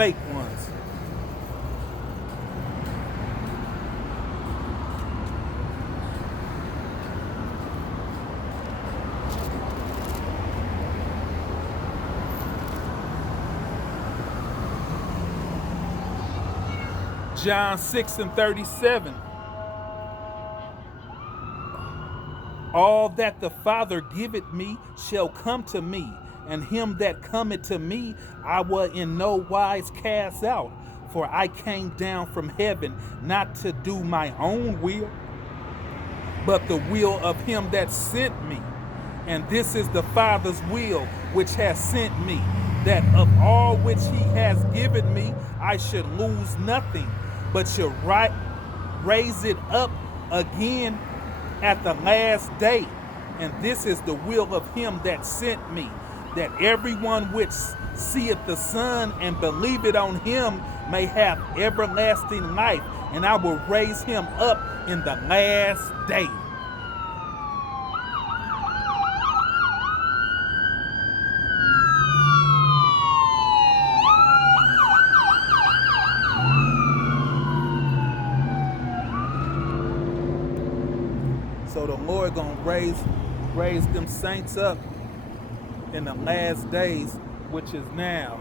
fake ones. John 6:37. All that the Father giveth me shall come to me, and him that cometh to me I will in no wise cast out. For I came down from heaven not to do my own will, but the will of him that sent me. And this is the Father's will which has sent me, that of all which he has given me I should lose nothing, but should raise it up again at the last day. And this is the will of him that sent me, that everyone which seeth the Son and believeth on him may have everlasting life, and I will raise him up in the last day. So the Lord gonna raise them saints up in the last days, which is now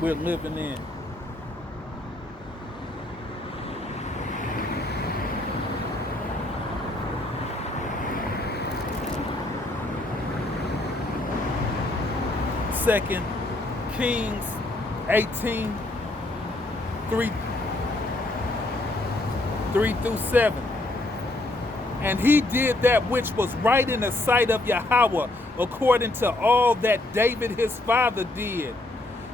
we're living in. Second Kings 18, 3 through 7. And he did that which was right in the sight of Yahweh, according to all that David his father did.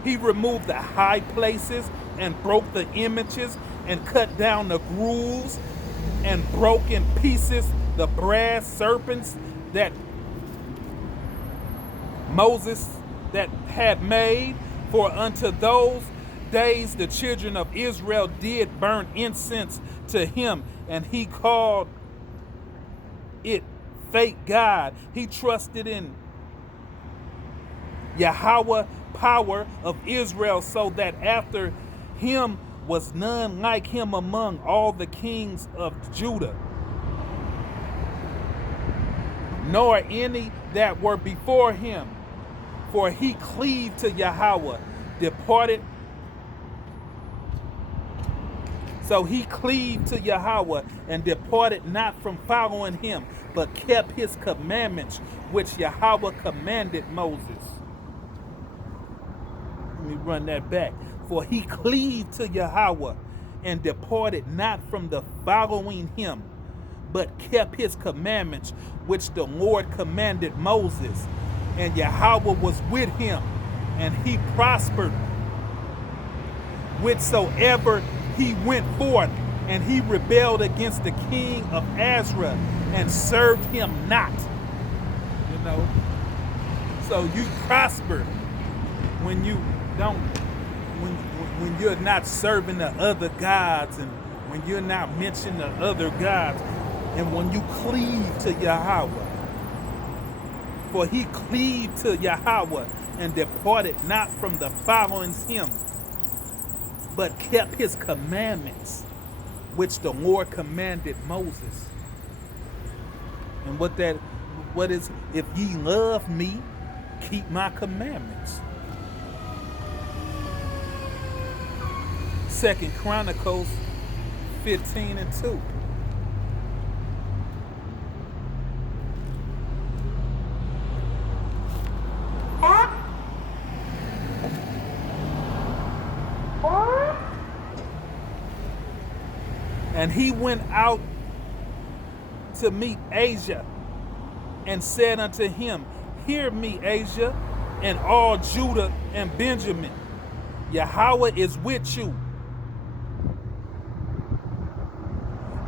He removed the high places and broke the images and cut down the grooves and broke in pieces the brass serpents that Moses that had made. For unto those days the children of Israel did burn incense to him, and he called it fake God. He trusted in Yahweh power of Israel, so that after him was none like him among all the kings of Judah, nor any that were before him. For he cleaved to Yahweh, departed. So he cleaved to Yahweh and departed not from following him, but kept his commandments, which Yahweh commanded Moses. Let me run that back. For he cleaved to Yahweh and departed not from the following him, but kept his commandments, which the Lord commanded Moses. And Yahweh was with him, and he prospered whithersoever he went forth, and he rebelled against the king of Azra and served him not. You know, so you prosper when you don't, when you're not serving the other gods, and when you're not mentioning the other gods, and when you cleave to Yahweh. For he cleaved to Yahweh and departed not from the following him, but kept his commandments, which the Lord commanded Moses. And what is, if ye love me, keep my commandments. 2 Chronicles 15:2. And he went out to meet Asia and said unto him, Hear me, Asia, and all Judah and Benjamin. Yahweh is with you,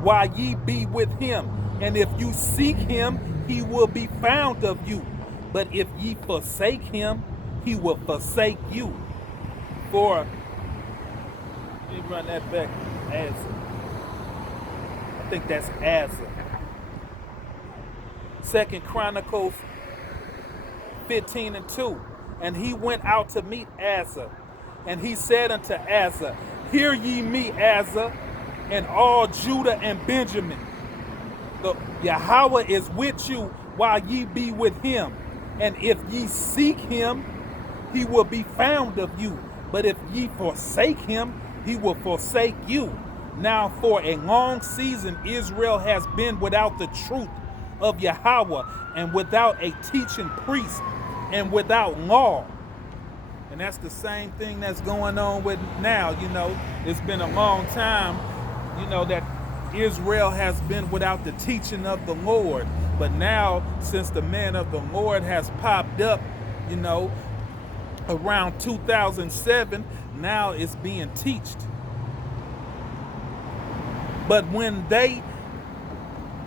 while ye be with him. And if you seek him, he will be found of you. But if ye forsake him, he will forsake you. For, let me run that back. I think that's Asa. 2 Chronicles 15:2. And he went out to meet Asa And he said unto Asa, hear ye me, Asa, and all Judah and Benjamin. The Yahweh is with you while ye be with him. And if ye seek him, he will be found of you. But if ye forsake him, he will forsake you. Now for a long season Israel has been without the truth of Yahweh, and without a teaching priest, and without law. And that's the same thing that's going on with now. It's been a long time, that Israel has been without the teaching of the Lord. But now, since the man of the Lord has popped up, around 2007, now it's being taught. But when they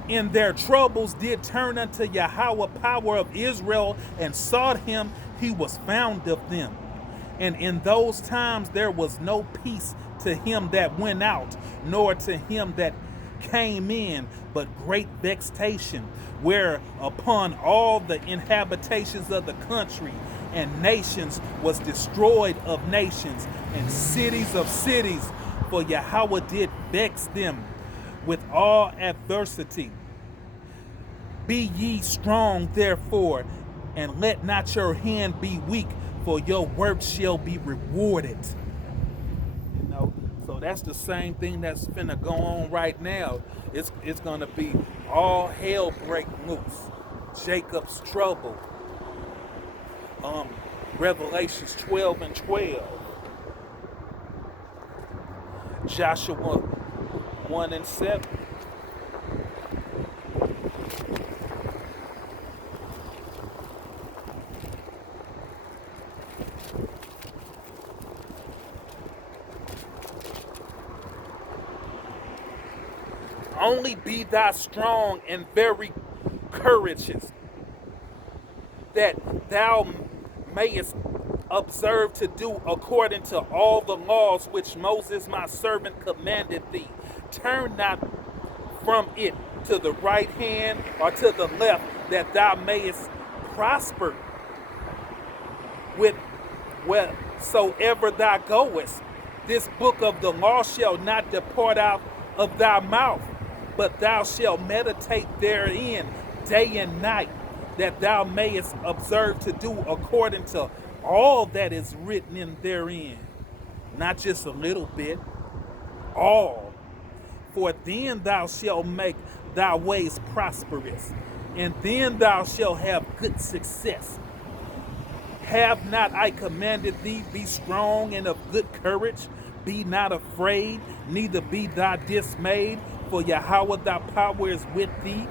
in their troubles did turn unto Yahweh, power of Israel, and sought him, he was found of them. And in those times there was no peace to him that went out, nor to him that came in, but great vexation, where upon all the inhabitations of the country and nations was destroyed of nations, and cities of cities, for Yahweh did vex them with all adversity. Be ye strong, therefore, and let not your hand be weak, for your work shall be rewarded. So that's the same thing that's finna go on right now. It's gonna be all hell break loose. Jacob's trouble. Revelations 12 and 12. Joshua 1 and 7. Only be thou strong and very courageous, that thou mayest observe to do according to all the laws which Moses my servant commanded thee. Turn not from it to the right hand or to the left, that thou mayest prosper with wheresoever thou goest. This book of the law shall not depart out of thy mouth, but thou shalt meditate therein day and night, that thou mayest observe to do according to all that is written in therein. Not just a little bit, all. For then thou shalt make thy ways prosperous, and then thou shalt have good success. Have not I commanded thee, be strong and of good courage? Be not afraid, neither be thou dismayed, for Yahweh thy power is with thee,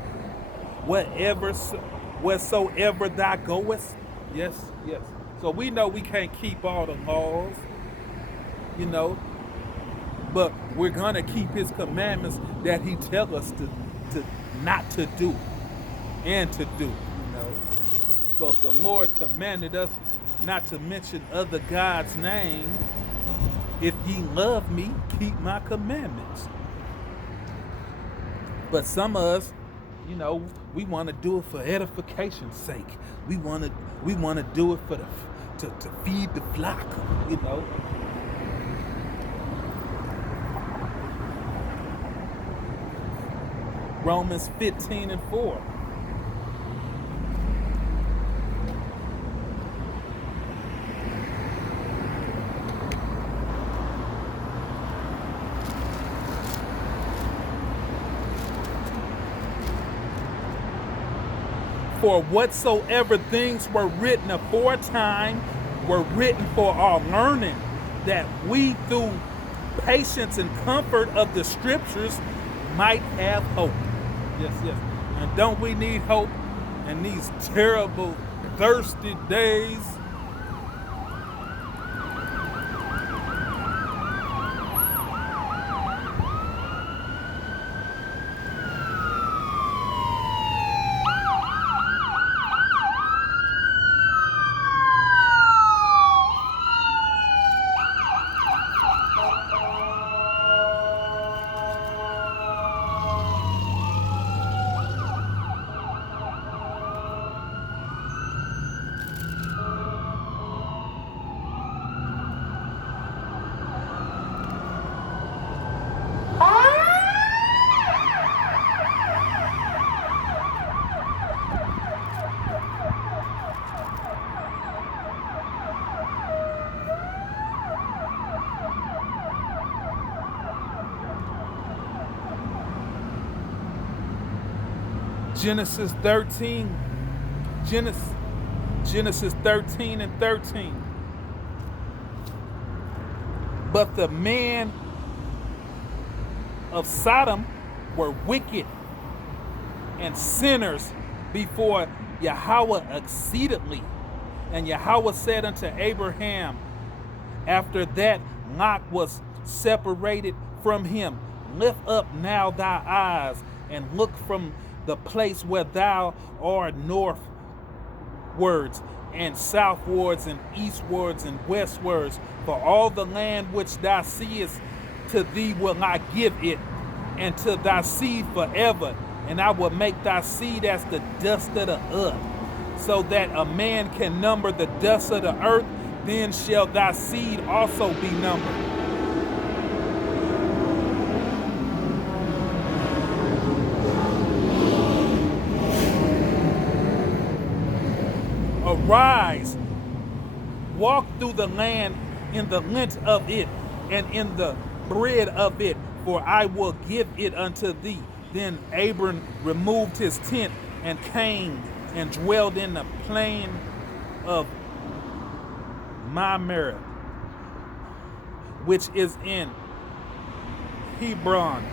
wheresoever thou goest. Yes. So we know we can't keep all the laws, but we're gonna keep his commandments that he tells us to not to do and to do. So if the Lord commanded us not to mention other God's name, if ye love me, keep my commandments. But some of us, we want to do it for edification's sake. We want to do it for to feed the flock. Romans 15 and 4. For whatsoever things were written aforetime were written for our learning, that we through patience and comfort of the scriptures might have hope. Yes. And don't we need hope in these terrible, thirsty days? Genesis 13, Genesis 13 and 13. But the men of Sodom were wicked and sinners before Yahweh exceedingly. And Yahweh said unto Abraham, after that Lot was separated from him, lift up now thy eyes and look from the place where thou art northwards and southwards and eastwards and westwards, for all the land which thou seest, to thee will I give it, and to thy seed forever, and I will make thy seed as the dust of the earth, so that a man can number the dust of the earth, then shall thy seed also be numbered. Arise, walk through the land in the length of it, and in the breadth of it, for I will give it unto thee. Then Abram removed his tent and came and dwelled in the plain of Mamre, which is in Hebron,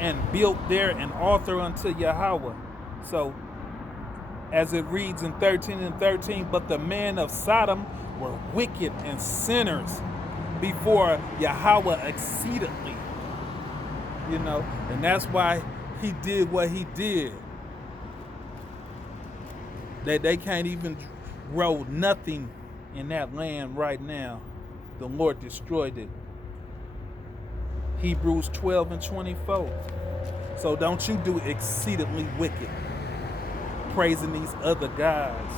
and built there an altar unto Yahweh. So, as it reads in 13 and 13, but the men of Sodom were wicked and sinners before Yahweh exceedingly. You know, and that's why he did what he did. They can't even grow nothing in that land right now. The Lord destroyed it. Hebrews 12 and 24. So don't you do exceedingly wicked, praising these other gods.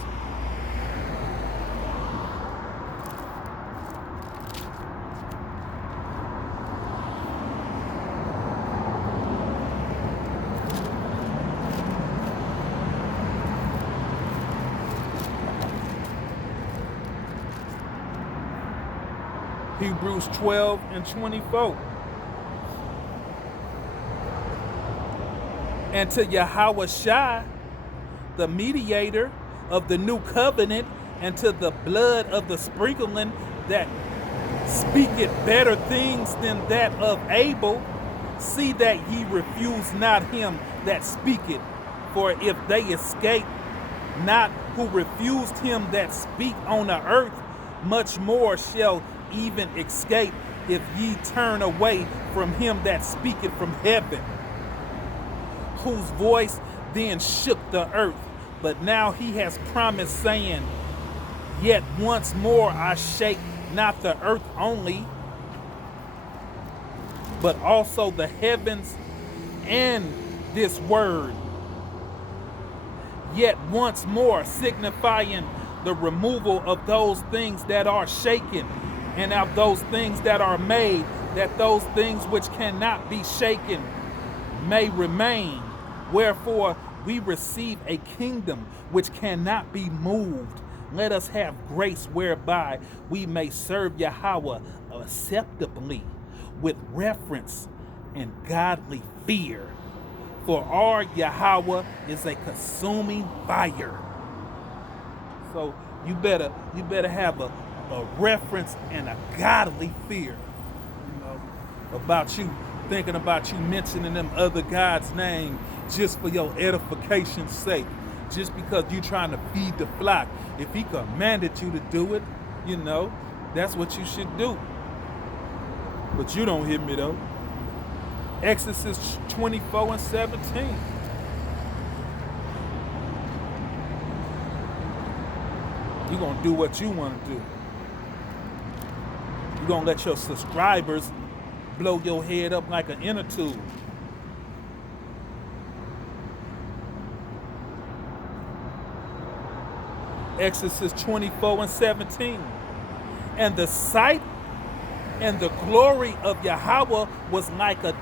Hebrews 12 and 24. And to Yahweh Shai, the mediator of the new covenant, and to the blood of the sprinkling that speaketh better things than that of Abel, see that ye refuse not him that speaketh. For if they escape not who refused him that speak on the earth, much more shall even escape if ye turn away from him that speaketh from heaven, whose voice then shook the earth. But now he has promised, saying, yet once more I shake not the earth only, but also the heavens and this word. Yet once more, signifying the removal of those things that are shaken, and of those things that are made, that those things which cannot be shaken may remain. Wherefore we receive a kingdom which cannot be moved. Let us have grace whereby we may serve Yahweh acceptably, with reverence and godly fear. For our Yahweh is a consuming fire. So you better have a reference and a godly fear, you know, about you, thinking about you mentioning them other gods' name just for your edification's sake, just because you trying to feed the flock. If he commanded you to do it, you know, that's what you should do. But you don't hear me though. Exodus 24 and 17. You're going to do what you want to do. You're going to let your subscribers blow your head up like an inner tube. Exodus 24 and 17. And the sight and the glory of Yahweh was like a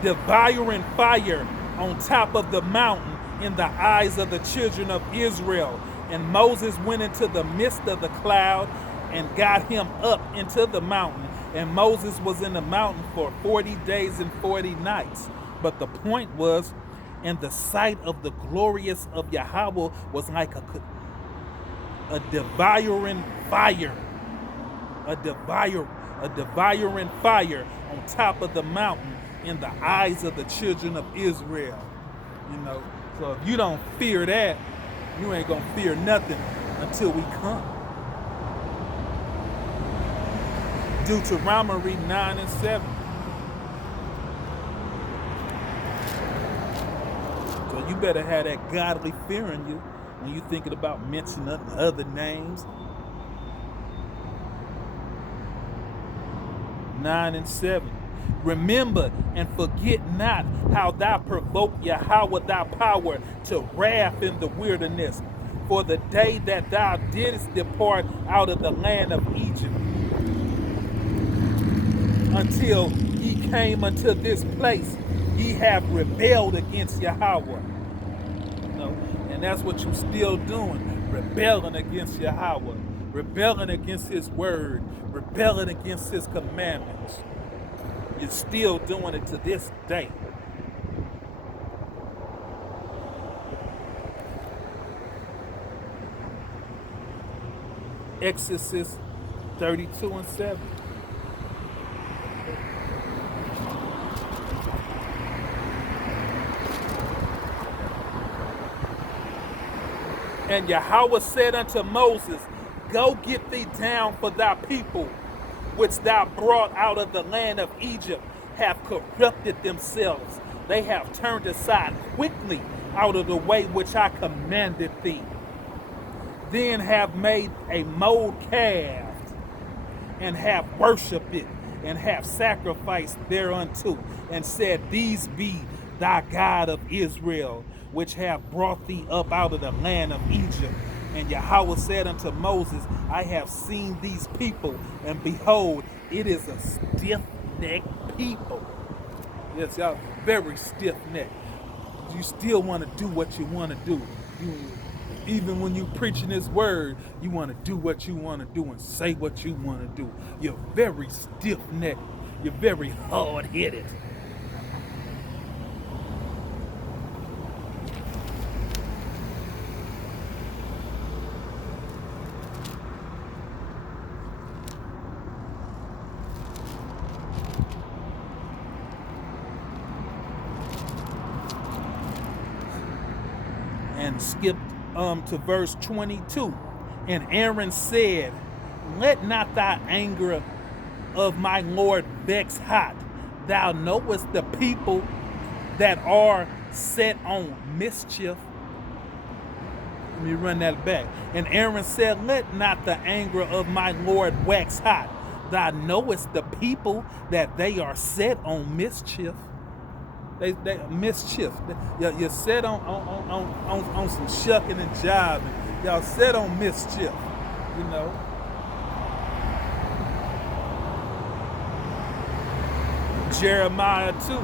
devouring fire on top of the mountain in the eyes of the children of Israel. And Moses went into the midst of the cloud and got him up into the mountain. And Moses was in the mountain for 40 days and 40 nights. But the point was, And the sight of the glorious of Yahweh was like a devouring fire, a devouring fire on top of the mountain in the eyes of the children of Israel. So if you don't fear that, you ain't gonna fear nothing until we come. Deuteronomy 9 and 7. So you better have that godly fear in you when you thinking about mentioning other names. 9 and 7. Remember and forget not how thou provoked Yahweh thy power to wrath in the wilderness, for the day that thou didst depart out of the land of Egypt, until ye came unto this place, ye have rebelled against Yahweh. And that's what you're still doing, rebelling against Yahweh, rebelling against his word, rebelling against his commandments. You're still doing it to this day. Exodus 32 and 7. And Yahweh said unto Moses, Go get thee down, for thy people, which thou brought out of the land of Egypt, have corrupted themselves. They have turned aside quickly out of the way which I commanded thee. Then have made a mold calf, and have worshipped it, and have sacrificed thereunto, and said, These be thy God of Israel, which have brought thee up out of the land of Egypt. And Yahweh said unto Moses, I have seen these people, and behold, it is a stiff-necked people. Yes, y'all, very stiff-necked. You still want to do what you want to do. Even when you preaching this word, you want to do what you want to do and say what you want to do. You're very stiff-necked. You're very hard-headed. And skip to verse 22. And Aaron said, Let not thy anger of my Lord vex hot. Thou knowest the people that are set on mischief. Let me run that back. And Aaron said, Let not the anger of my Lord wax hot. Thou knowest the people that they are set on mischief. They mischief. You're set on some shucking and jiving. Y'all set on mischief, Jeremiah 2.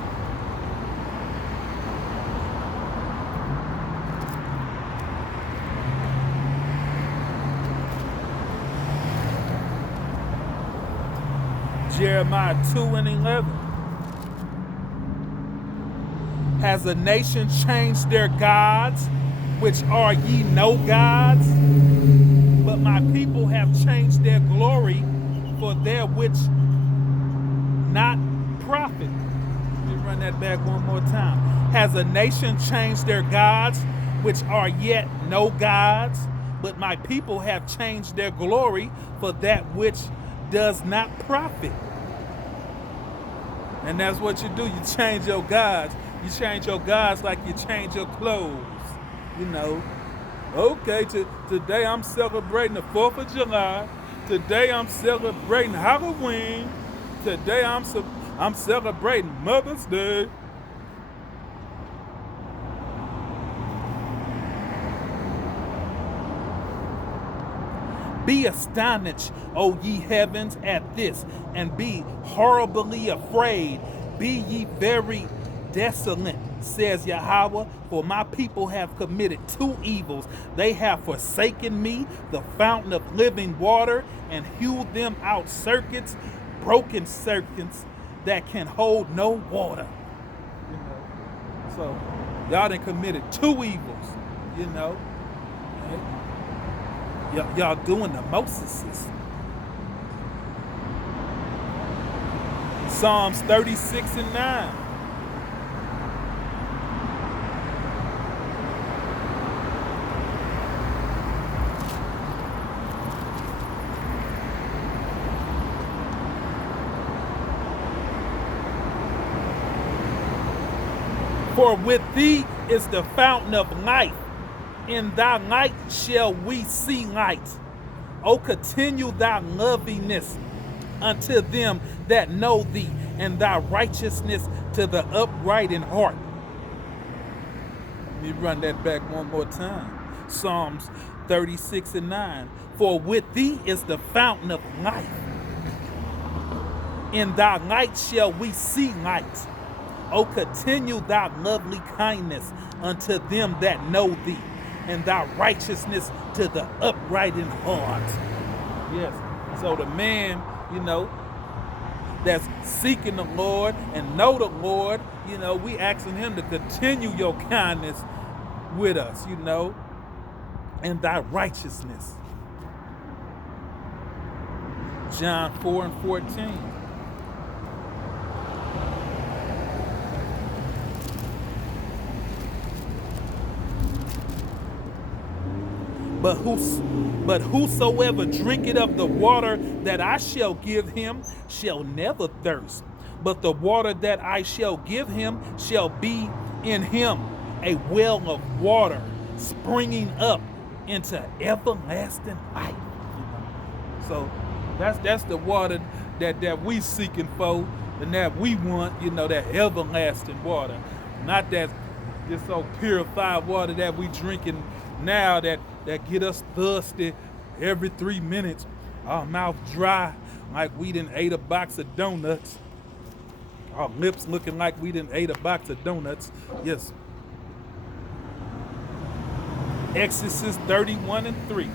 Jeremiah 2 and 11. Has a nation changed their gods, which are ye no gods? But my people have changed their glory for their which not profit. Let me run that back one more time. Has a nation changed their gods, which are yet no gods? But my people have changed their glory for that which does not profit. And that's what you do. You change your gods. You change your gods like you change your clothes. Okay, today I'm celebrating the 4th of July. Today I'm celebrating Halloween. Today I'm celebrating Mother's Day. Be astonished, O ye heavens, at this, and be horribly afraid. Be ye very desolate, says Yahweh, for my people have committed 2 evils. They have forsaken me, the fountain of living water, and hewed them out circuits, broken circuits that can hold no water. So Y'all done committed two evils, you know. Y'all doing the Moseses. Psalms 36 and 9. For with thee is the fountain of life. In thy light shall we see light. O continue thy loveliness unto them that know thee, and thy righteousness to the upright in heart. Let me run that back one more time. Psalms 36 and 9. For with thee is the fountain of life. In thy light shall we see light. O continue thy lovely kindness unto them that know thee, and thy righteousness to the upright in heart. Yes. So the man, you know, that's seeking the Lord and know the Lord, you know, we asking him to continue your kindness with us, you know, and thy righteousness. John 4 and 14. But whosoever drinketh of the water that I shall give him shall never thirst. But the water that I shall give him shall be in him a well of water springing up into everlasting life. So that's the water that we seeking for and that we want, you know, that everlasting water. Not that this old purified water that we drinking now that get us thirsty every 3 minutes. Our mouth dry like we done ate a box of donuts. Our lips looking like we done ate a box of donuts. Yes. Exodus 31 and 3.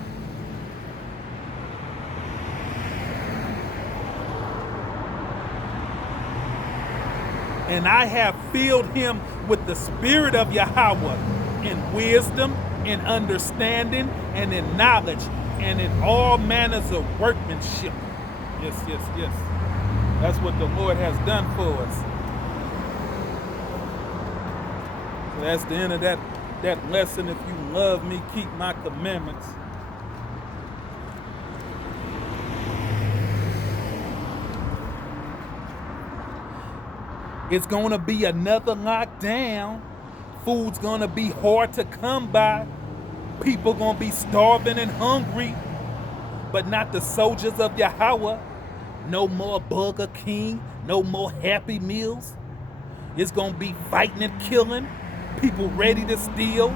And I have filled him with the spirit of Yahweh in wisdom, in understanding, and in knowledge, and in all manners of workmanship. Yes, yes, yes. That's what the Lord has done for us. So that's the end of that lesson. If you love me, keep my commandments. It's going to be another lockdown. Food's going to be hard to come by. People going to be starving and hungry. But not the soldiers of Yahweh. No more Burger King. No more Happy Meals. It's going to be fighting and killing. People ready to steal.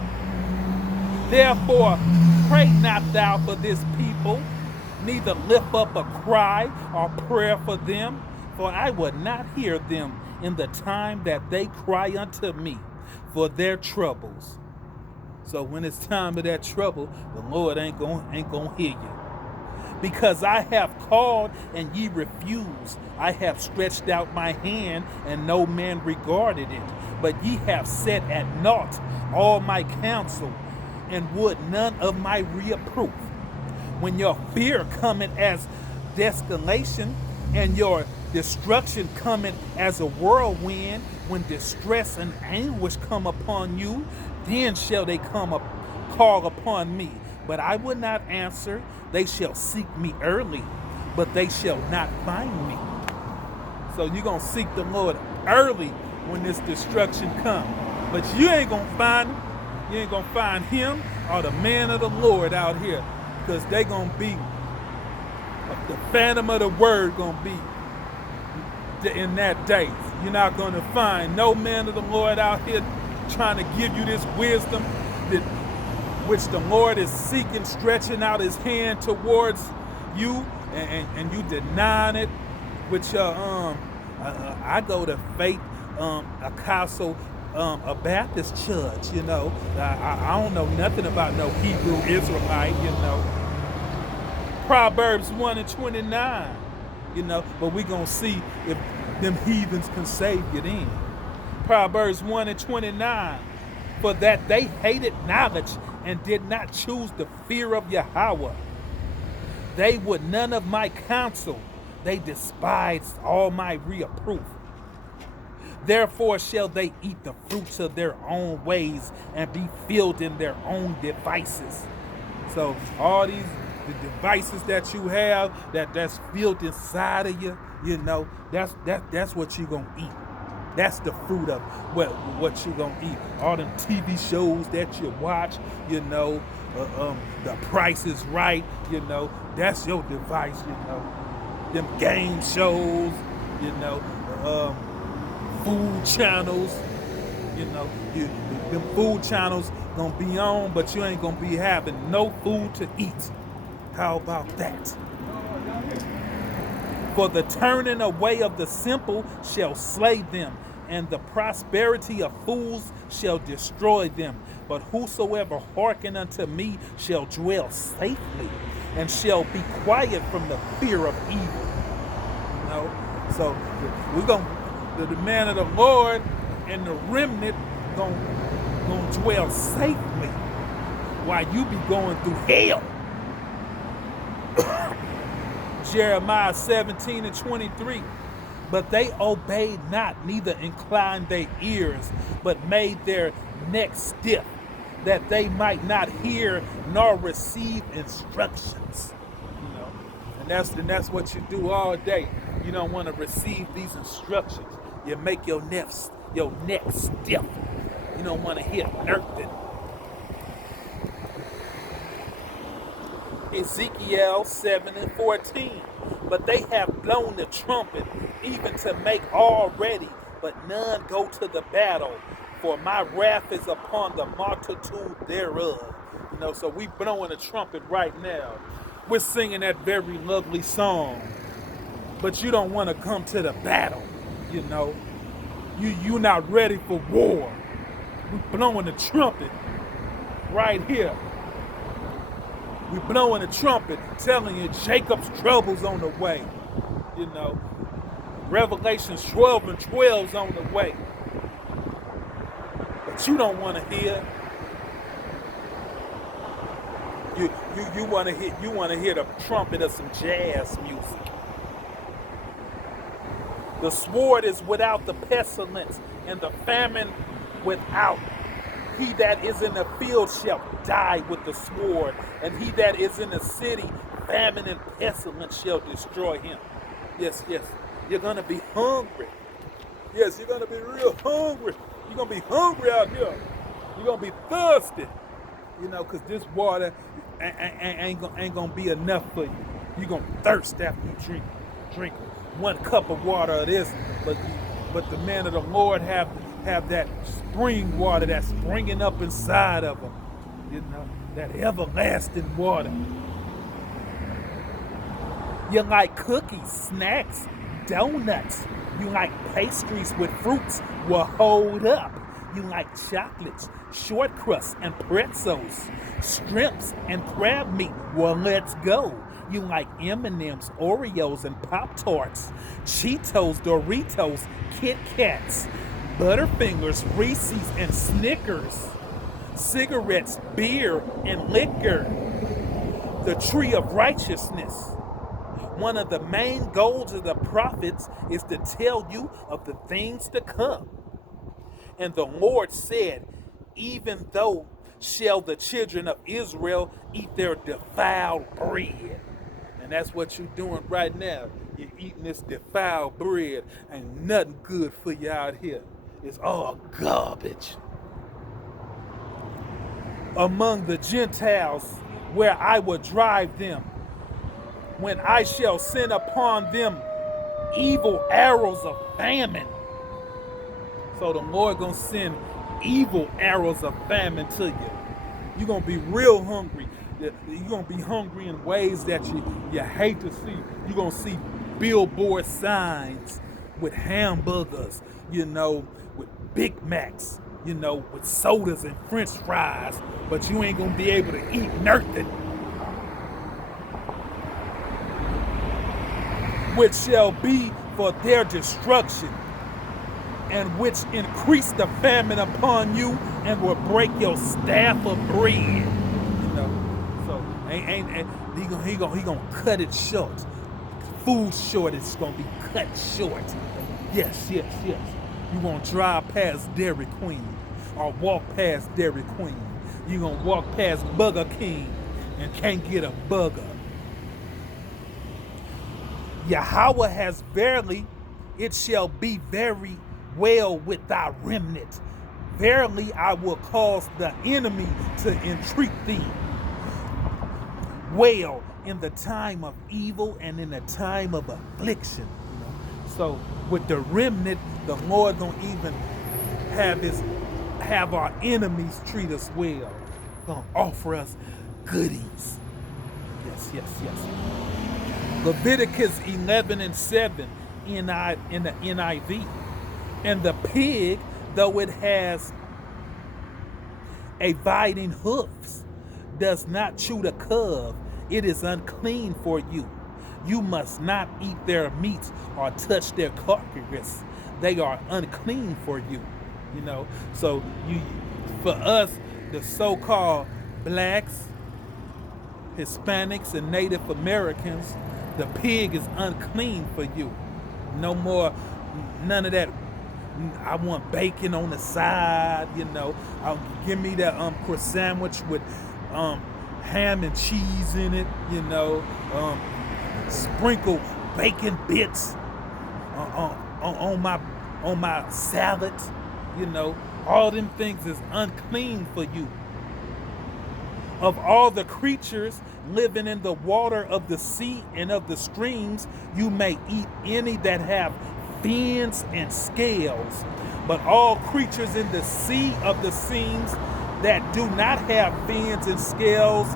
Therefore, pray not thou for this people, neither lift up a cry or prayer for them, for I will not hear them in the time that they cry unto me for their troubles. So when it's time of that trouble, the Lord ain't gonna hear you. Because I have called and ye refused. I have stretched out my hand and no man regarded it. But ye have set at naught all my counsel and would none of my reproof. When your fear cometh as desolation and your destruction cometh as a whirlwind, when distress and anguish come upon you, then shall they call upon me. But I will not answer. They shall seek me early, but they shall not find me. So you're going to seek the Lord early when this destruction comes. But you ain't going to find him. You ain't going to find him or the man of the Lord out here, because they going to be, the phantom of the word going to be in that day. You're not going to find no man of the Lord out here trying to give you this wisdom that which the Lord is seeking, stretching out his hand towards you, and you denying it with your I go to Faith Apostle a Baptist church, you know. I don't know nothing about no Hebrew Israelite, you know. Proverbs 1 and 29, you know, but we gonna see if them heathens can save you then. Proverbs 1 and 29. For that they hated knowledge and did not choose the fear of Yahweh. They would none of my counsel. They despised all my reproof. Therefore shall they eat the fruits of their own ways and be filled in their own devices. So all the devices that you have that's filled inside of you, that's what you're gonna eat. That's the fruit of what you're gonna eat. All them TV shows that you watch, The Price is Right, that's your device, Them game shows, food channels, them food channels gonna be on, but you ain't gonna be having no food to eat. How about that? For the turning away of the simple shall slay them, and the prosperity of fools shall destroy them. But whosoever hearken unto me shall dwell safely, and shall be quiet from the fear of evil. So we're gonna the man of the Lord and the remnant gonna dwell safely while you be going through hell. Jeremiah 17:23. But they obeyed not, neither inclined their ears, but made their necks stiff, that they might not hear nor receive instructions. And that's what you do all day. You don't want to receive these instructions. You make your neck stiff. You don't want to hear nothing. Ezekiel 7:14. But they have blown the trumpet, even to make all ready, but none go to the battle. For my wrath is upon the multitude thereof. So we blowing the trumpet right now. We're singing that very lovely song. But you don't want to come to the battle, You're not ready for war. We're blowing the trumpet right here. We're blowing the trumpet, telling you Jacob's trouble's on the way. Revelation 12:12's on the way. But you don't want to hear. You want to hear the trumpet of some jazz music. The sword is without the pestilence, and the famine without. He that is in the field shall die with the sword, and he that is in the city, famine and pestilence shall destroy him. Yes, you're going to be hungry. Yes, you're going to be real hungry. You're going to be hungry out here. You're going to be thirsty, because this water ain't going to be enough for you. You're going to thirst after you drink 1 cup of water of this, but the man of the Lord have that spring water that's springing up inside of them, that everlasting water. You like cookies, snacks, donuts. You like pastries with fruits? Well, hold up. You like chocolates, short crusts, and pretzels, shrimps, and crab meat? Well, let's go. You like M&M's, Oreos, and Pop-Tarts, Cheetos, Doritos, Kit Kats, Butterfingers, Reese's, and Snickers, cigarettes, beer, and liquor. The tree of righteousness. One of the main goals of the prophets is to tell you of the things to come. And the Lord said, even though shall the children of Israel eat their defiled bread. And that's what you're doing right now. You're eating this defiled bread. Ain't nothing good for you out here. It's all garbage. Among the Gentiles, where I will drive them, when I shall send upon them evil arrows of famine. So the Lord gonna send evil arrows of famine to you. You're gonna be real hungry. You're gonna be hungry in ways that you hate to see. You're gonna see billboard signs with hamburgers, with Big Macs, with sodas and French fries, but you ain't gonna be able to eat nothing. Which shall be for their destruction, and which increase the famine upon you, and will break your staff of bread. So he gonna cut it short. Food shortage is gonna be cut short. Yes. You gonna drive past Dairy Queen or walk past Dairy Queen. You gonna walk past Burger King and can't get a burger. Yahweh has verily, it shall be very well with thy remnant. Verily, I will cause the enemy to entreat thee well in the time of evil and in the time of affliction. So with the remnant, the Lord don't even have our enemies treat us well. Gonna offer us goodies. Yes. Leviticus 11:7 in the NIV. And the pig, though it has a biting hoofs, does not chew the cud. It is unclean for you. You must not eat their meat or touch their carcass. They are unclean for you. So for us, the so-called blacks, Hispanics, and Native Americans, the pig is unclean for you. No more, none of that. I want bacon on the side, give me that croissant sandwich with ham and cheese in it, sprinkle bacon bits on my salad, all them things is unclean for you. Of all the creatures living in the water of the sea and of the streams, you may eat any that have fins and scales. But all creatures in the sea of the seas that do not have fins and scales,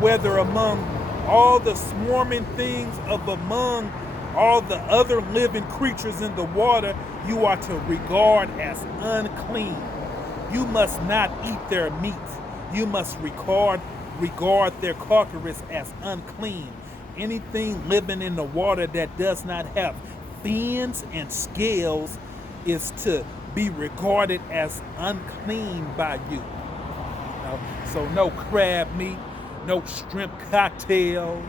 whether among all the swarming things of among all the other living creatures in the water, you are to regard as unclean. You must not eat their meat. You must regard their carcass as unclean. Anything living in the water that does not have fins and scales is to be regarded as unclean by you. So no crab meat, no shrimp cocktail.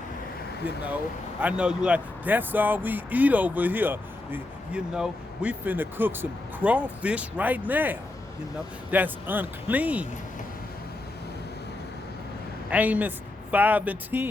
I know you like, that's all we eat over here. We finna cook some crawfish right now. That's unclean. Amos 5:10.